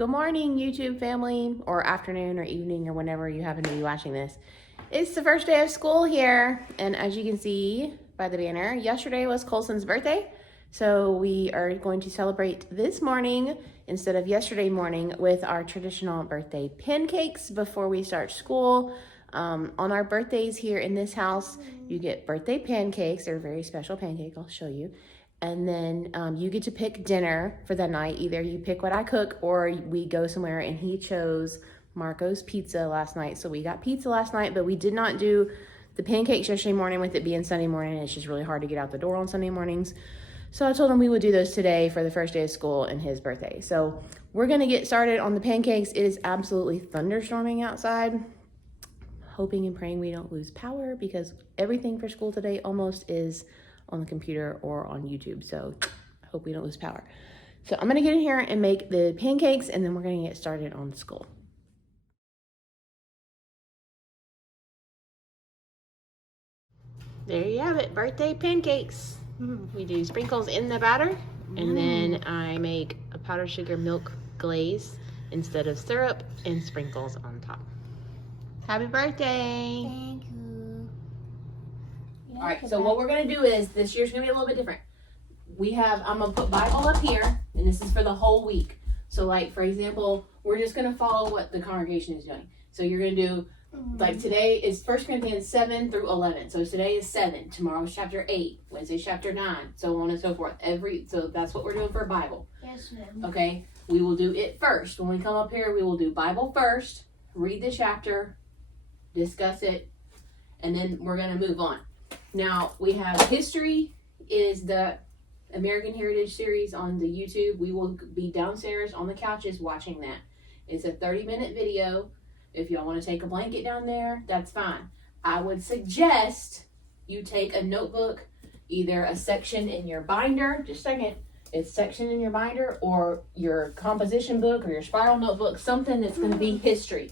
Good morning, YouTube family, or afternoon or evening or whenever you happen to be watching this. It's the first day of school here, and as you can see by the banner, yesterday was Colson's birthday. So we are going to celebrate this morning instead of yesterday morning with our traditional birthday pancakes before we start school. On our birthdays here in this house, you get birthday pancakes. They're a very special pancake. I'll show you. And then you get to pick dinner for the night. Either you pick what I cook or we go somewhere, and he chose Marco's Pizza last night. So we got pizza last night, but we did not do the pancakes yesterday morning with it being Sunday morning. It's just really hard to get out the door on Sunday mornings. So I told him we would do those today for the first day of school and his birthday. So we're gonna get started on the pancakes. It is absolutely thunderstorming outside. Hoping and praying we don't lose power because everything for school today almost is on the computer or on YouTube. So I hope we don't lose power. So I'm gonna get in here and make the pancakes, and then we're gonna get started on school. There you have it, birthday pancakes. We do sprinkles in the batter, and then I make a powdered sugar milk glaze instead of syrup and sprinkles on top. Happy birthday. Thank you. All right, so what we're gonna do is, this year's gonna be a little bit different. I'm gonna put Bible up here, and this is for the whole week. So like, for example, we're just gonna follow what the congregation is doing. So you're gonna do, like today is 1 Corinthians 7 through 11. So today is 7, tomorrow's chapter 8, Wednesday's chapter 9, so on and so forth. So that's what we're doing for Bible. Yes, ma'am. Okay, we will do it first. When we come up here, we will do Bible first, read the chapter, discuss it, and then we're gonna move on. Now, we have history is the American Heritage series on the YouTube. We will be downstairs on the couches watching that. It's a 30-minute video. If y'all want to take a blanket down there, that's fine. I would suggest you take a notebook, either a section in your binder, just a second, it's section in your binder, or your composition book or your spiral notebook, something that's going to be history.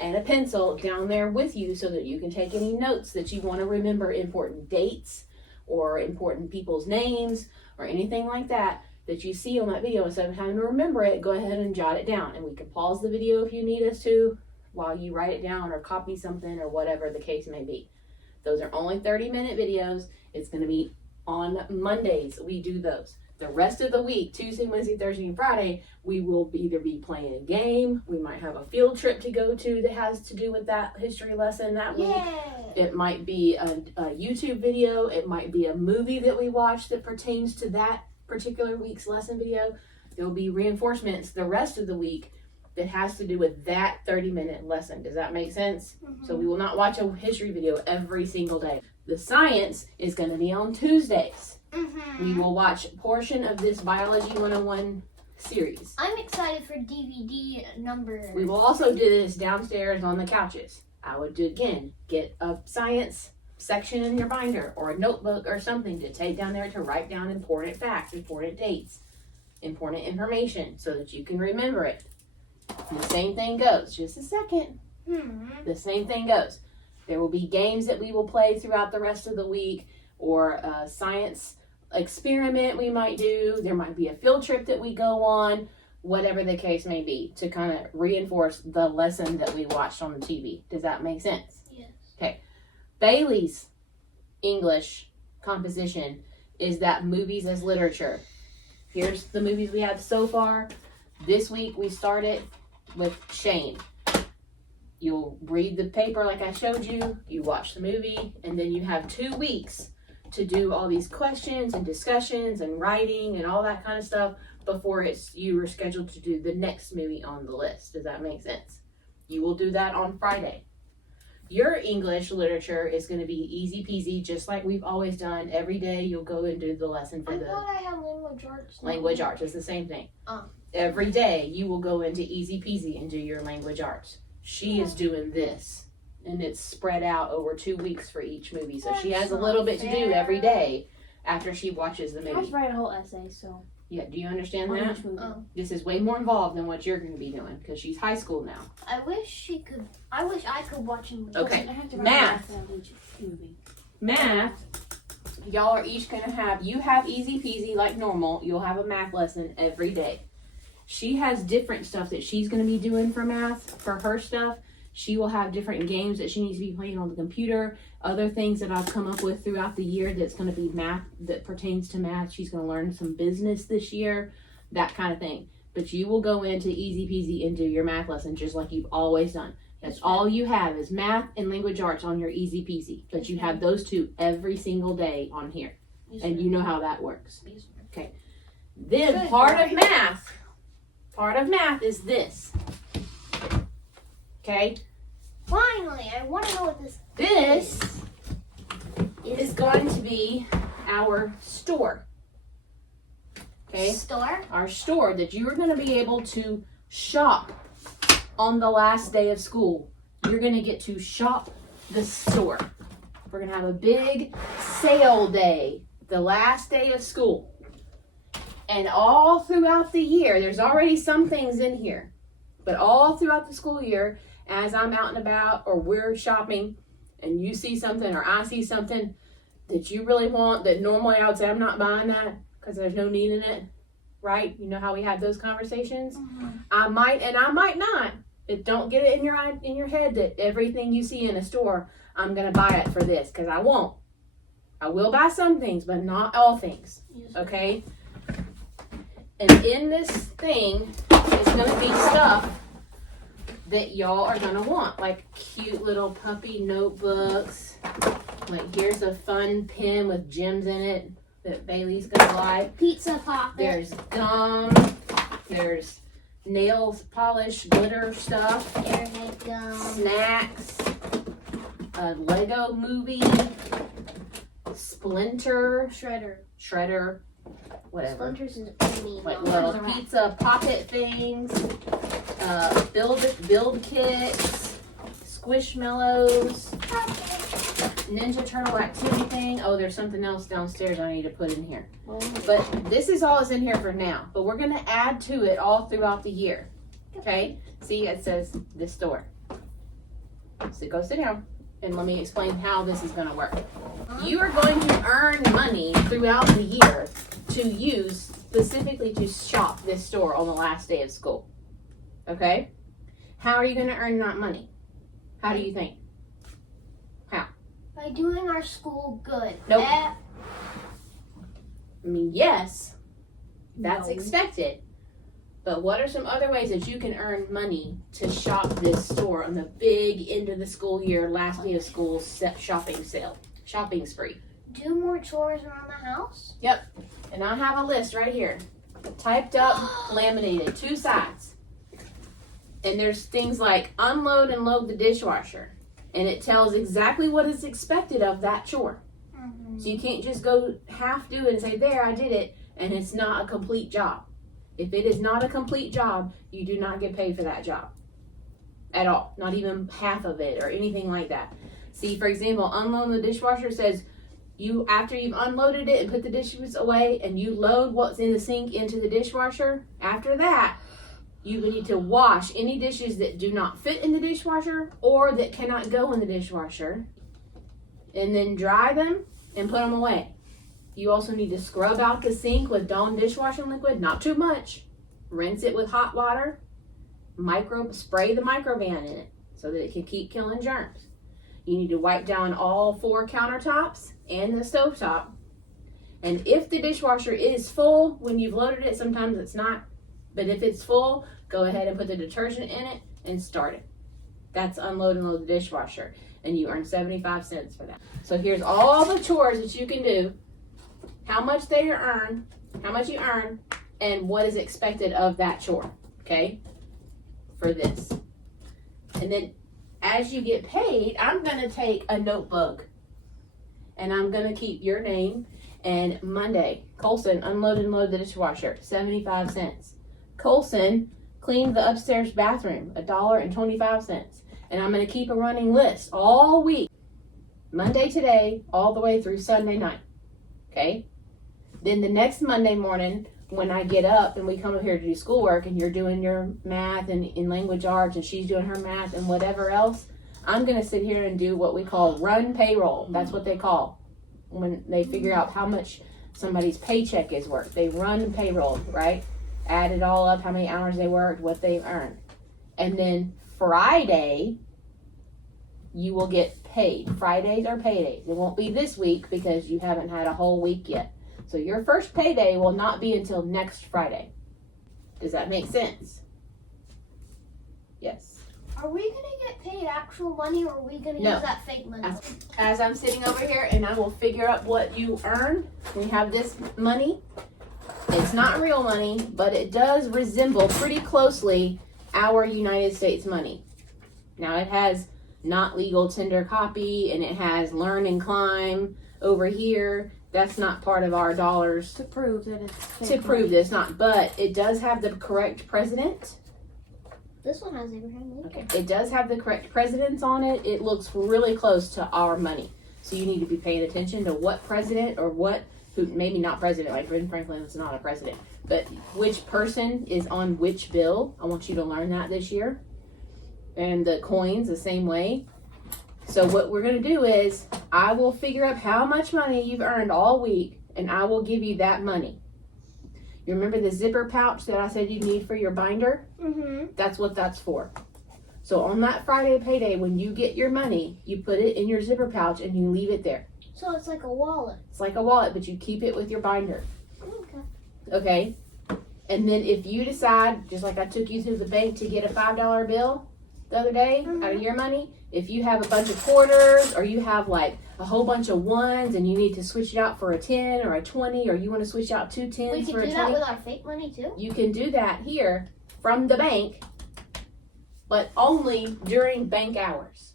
And a pencil down there with you so that you can take any notes that you want to remember, important dates or important people's names or anything like that that you see on that video. Instead of having to remember it, go ahead and jot it down. And we can pause the video if you need us to while you write it down or copy something or whatever the case may be. Those are only 30-minute videos. It's going to be on Mondays. We do those. The rest of the week, Tuesday, Wednesday, Thursday, and Friday, we will either be playing a game. We might have a field trip to go to that has to do with that history lesson that week. It might be a YouTube video. It might be a movie that we watch that pertains to that particular week's lesson video. There will be reinforcements the rest of the week that has to do with that 30-minute lesson. Does that make sense? So we will not watch a history video every single day. The science is going to be on Tuesdays. We will watch a portion of this Biology 101 series. I'm excited for DVD number. We will also do this downstairs on the couches. I would do again, get a science section in your binder or a notebook or something to take down there to write down important facts, important dates, important information so that you can remember it. The same thing goes. Just a second. The same thing goes. There will be games that we will play throughout the rest of the week, or a science experiment we might do. There might be a field trip that we go on, whatever the case may be, to kind of reinforce the lesson that we watched on the TV. Does that make sense? Yes. Okay. Bailey's English composition is that movies as literature. Here's the movies we have so far. This week we started with Shane. You'll read the paper like I showed you, you watch the movie, and then you have 2 weeks to do all these questions and discussions and writing and all that kind of stuff before you are scheduled to do the next movie on the list. Does that make sense? You will do that on Friday. Your English literature is going to be easy peasy, just like we've always done. Every day you'll go and do the lesson for I thought I had language arts. language arts. It's the same thing. Every day you will go into easy peasy and do your language arts. She is doing this, and it's spread out over 2 weeks for each movie. So she has a little bit to do every day after she watches the I have movie. to write a whole essay, so. Yeah, do you understand on that? each movie. This is way more involved than what you're going to be doing because she's high school now. I wish I could watch him. Okay, I have to write math. an essay on each movie. Math, y'all are each going to have, you have easy peasy like normal. You'll have a math lesson every day. She has different stuff that she's going to be doing for math, for her stuff. She will have different games that she needs to be playing on the computer. Other things that I've come up with throughout the year that's going to be math, that pertains to math. She's going to learn some business this year, that kind of thing. But you will go into easy peasy and do your math lesson just like you've always done. That's all you have is math and language arts on your easy peasy. But you have those two every single day on here. And you know how that works. Okay. Then part of math is this. Okay. Finally, I want to know what this This is going to be our store. Okay. store. Our store that you are going to be able to shop on the last day of school. You're going to get to shop the store. We're going to have a big sale day, the last day of school. And all throughout the year, there's already some things in here. But all throughout the school year, as I'm out and about or we're shopping and you see something or I see something that you really want that normally I would say I'm not buying that because there's no need in it, right? You know how we have those conversations? I might and I might not. Don't get it in your head that everything you see in a store, I'm going to buy it for this, because I won't. I will buy some things, but not all things, okay? And in this thing is going to be stuff that y'all are going to want, like cute little puppy notebooks. Like here's a fun pen with gems in it that Bailey's going to like. Pizza poppet. There's gum. There's nails polish, glitter stuff. Airhead gum. Snacks. A Lego movie. Splinter. Shredder. Whatever. Splinters is pretty Like little pizza pocket things. Build kits. Squishmallows. Ninja Turtle activity thing. Oh, there's something else downstairs I need to put in here. But this is all that's in here for now. But we're going to add to it all throughout the year. Okay? See, it says this store. So go sit down and let me explain how this is going to work. You are going to earn money throughout the year to use specifically to shop this store on the last day of school. Okay? How are you going to earn that money? How do you think? By doing our school good. Nope. I mean, yes, that's No. expected. But what are some other ways that you can earn money to shop this store on the big end of the school year, last day of school shopping spree? Do more chores around the house. Yep. And I have a list right here. Typed up, laminated, 2 sides. And there's things like unload and load the dishwasher. And it tells exactly what is expected of that chore. So you can't just go half do it and say, there, I did it, and it's not a complete job. If it is not a complete job, you do not get paid for that job at all. Not even half of it or anything like that. See, for example, unloading the dishwasher says after you've unloaded it and put the dishes away and you load what's in the sink into the dishwasher, after that, you need to wash any dishes that do not fit in the dishwasher or that cannot go in the dishwasher, and then dry them and put them away. You also need to scrub out the sink with Dawn dishwashing liquid, not too much. Rinse it with hot water. Spray the microban in it so that it can keep killing germs. You need to wipe down all 4 countertops and the stovetop. And if the dishwasher is full when you've loaded it, sometimes it's not. But if it's full, go ahead and put the detergent in it and start it. That's unload and load the dishwasher. And you earn 75 cents for that. So here's all the chores that you can do, how much you earn, and what is expected of that chore, okay, for this. And then as you get paid, I'm going to take a notebook and I'm going to keep your name and Monday, Colson, unload and load the dishwasher, 75 cents. Colson, clean the upstairs bathroom, $1.25. And I'm going to keep a running list all week, Monday today, all the way through Sunday night. Okay? Then the next Monday morning, when I get up and we come up here to do schoolwork and you're doing your math and in language arts and she's doing her math and whatever else, I'm going to sit here and do what we call run payroll. That's what they call when they figure out how much somebody's paycheck is worth. They run payroll, right? add it all up, how many hours they worked, what they earned. And then Friday, you will get paid. Fridays are paydays. It won't be this week because you haven't had a whole week yet. So your first payday will not be until next Friday. Does that make sense? Yes. Are we gonna get paid actual money, or are we gonna No. use that fake money? As I'm sitting over here and I will figure out what you earn, we have this money. It's not real money, but it does resemble pretty closely our United States money. Now it has not legal tender copy, and it has learn and climb over here. That's not part of our dollars To prove that it's to prove this, not, but it does have the correct president. This one has Abraham Lincoln. Okay. It does have the correct presidents on it. It looks really close to our money. So you need to be paying attention to what president or who maybe not president, like Ben Franklin is not a president, but which person is on which bill. I want you to learn that this year. And the coins the same way. So what we're going to do is I will figure out how much money you've earned all week, and I will give you that money. You remember the zipper pouch that I said you need for your binder? Mm-hmm. That's what that's for. So on that Friday payday, when you get your money, you put it in your zipper pouch and you leave it there. So it's like a wallet. It's like a wallet, but you keep it with your binder. Okay. Okay? And then if you decide, just like I took you to the bank to get a $5 bill the other day out of your money, if you have a bunch of quarters or you have like a whole bunch of ones and you need to switch it out for a 10 or a 20, or you want to switch out 2 We 10s can for a do 20, that with our fake money too? you can do that here from the bank, but only during bank hours.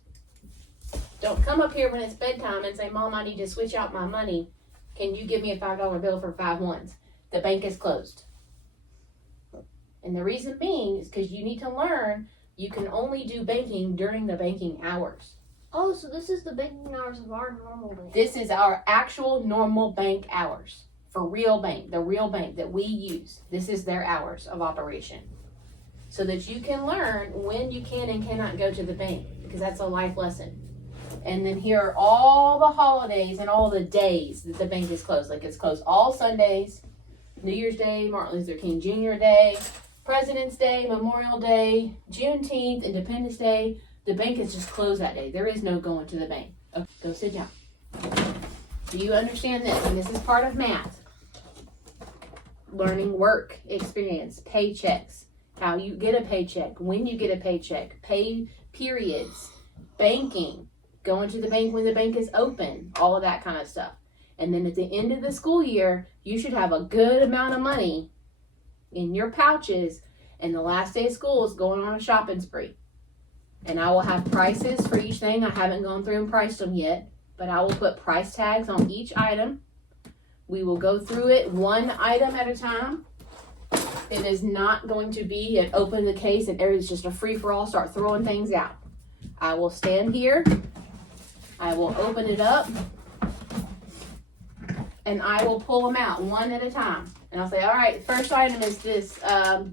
Don't come up here when it's bedtime and say, Mom, I need to switch out my money. Can you give me a $5 bill for 5 ones? The bank is closed. And the reason being is because you need to learn you can only do banking during the banking hours. Oh, so this is the banking hours of our normal bank. This is our actual normal bank hours for real bank, the real bank that we use. This is their hours of operation. So that you can learn when you can and cannot go to the bank, because that's a life lesson. And then here are all the holidays and all the days that the bank is closed. Like it's closed all Sundays, New Year's Day, Martin Luther King Jr. Day, President's Day, Memorial Day, Juneteenth, Independence Day. The bank is just closed that day. There is no going to the bank. Okay, go sit down. Do you understand this? And this is part of math. Learning work experience, paychecks, how you get a paycheck, when you get a paycheck, pay periods, banking, going to the bank when the bank is open, all of that kind of stuff. And then at the end of the school year, you should have a good amount of money in your pouches, and the last day of school is going on a shopping spree. And I will have prices for each thing. I haven't gone through and priced them yet, but I will put price tags on each item. We will go through it one item at a time. It is not going to be an open the case and it's just a free-for-all, start throwing things out. I will stand here. I will open it up. And I will pull them out one at a time. And I'll say, all right, first item is this,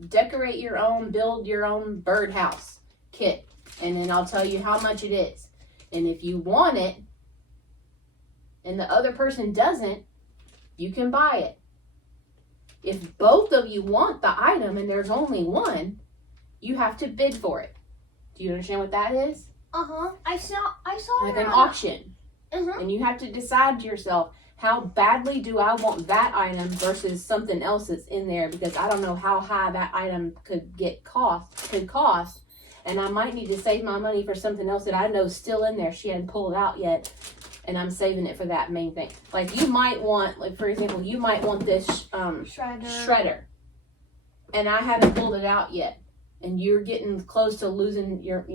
decorate your own, build your own birdhouse kit. And then I'll tell you how much it is. And if you want it, and the other person doesn't, you can buy it. If both of you want the item and there's only one, you have to bid for it. Do you understand what that is? Uh-huh. I saw Like it an on- auction. Uh-huh. And you have to decide to yourself, how badly do I want that item versus something else that's in there, because I don't know how high that item could cost. And I might need to save my money for something else that I know is still in there. She hadn't pulled out yet. And I'm saving it for that main thing. Like you might want, like for example, you might want this shredder. And I haven't pulled it out yet. And you're getting close to losing you're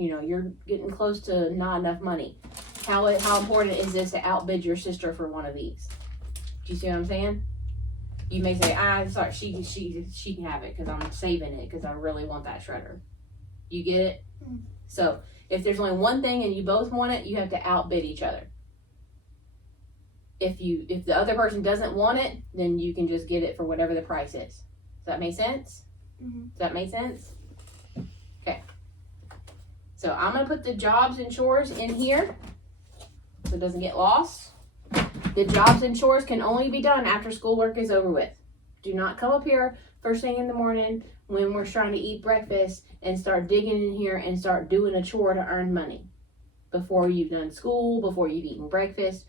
getting close to not enough money. How important is this to outbid your sister for one of these? Do you see what I'm saying? You may say, sorry, she can have it because I'm saving it because I really want that shredder. You get it? Mm. So if there's only one thing and you both want it, you have to outbid each other. If the other person doesn't want it, then you can just get it for whatever the price is. Does that make sense? Mm-hmm. Does that make sense? Okay. So I'm going to put the jobs and chores in here so it doesn't get lost. The jobs and chores can only be done after schoolwork is over with. Do not come up here first thing in the morning when we're trying to eat breakfast and start digging in here and start doing a chore to earn money. Before you've done school, before you've eaten breakfast.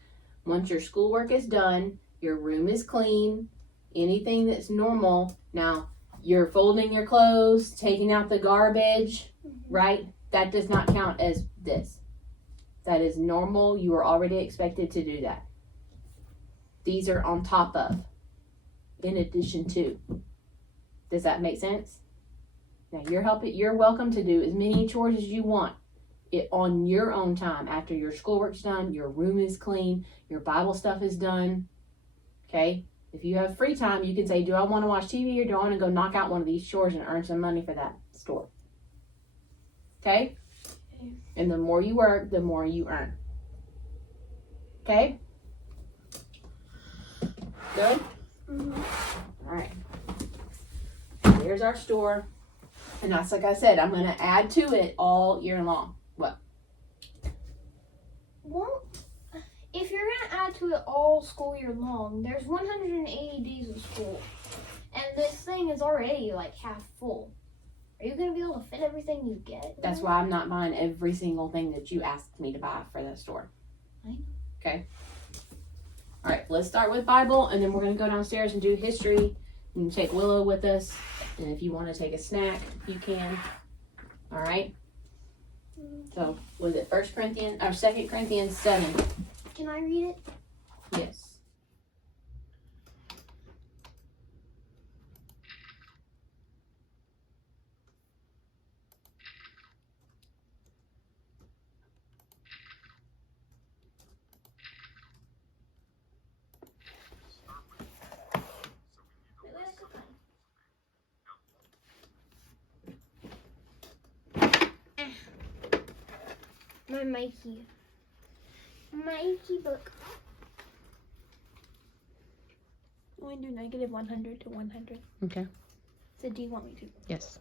Once your schoolwork is done, your room is clean, anything that's normal. Now, you're folding your clothes, taking out the garbage, right? That does not count as this. That is normal. You are already expected to do that. These are on top of, in addition to. Does that make sense? Now, you're welcome to do as many chores as you want. It on your own time. After your schoolwork's done, your room is clean, your Bible stuff is done. Okay? If you have free time, you can say, do I want to watch TV or do I want to go knock out one of these chores and earn some money for that store? Okay? And the more you work, the more you earn. Okay? Good? Mm-hmm. All right. Here's our store. And that's like I said, I'm going to add to it all year long. What? Well, if you're going to add to it all school year long, there's 180 days of school. And this thing is already like half full. Are you going to be able to fit everything you get? That's why I'm not buying every single thing that you asked me to buy for the store. I know. Okay? All right, let's start with Bible, and then we're going to go downstairs and do history. You can take Willow with us, and if you want to take a snack, you can. All right? So, was it 2 Corinthians 7? Can I read it? Yes. My Mikey book. I want to do -100 to 100. Okay. So do you want me to? Yes.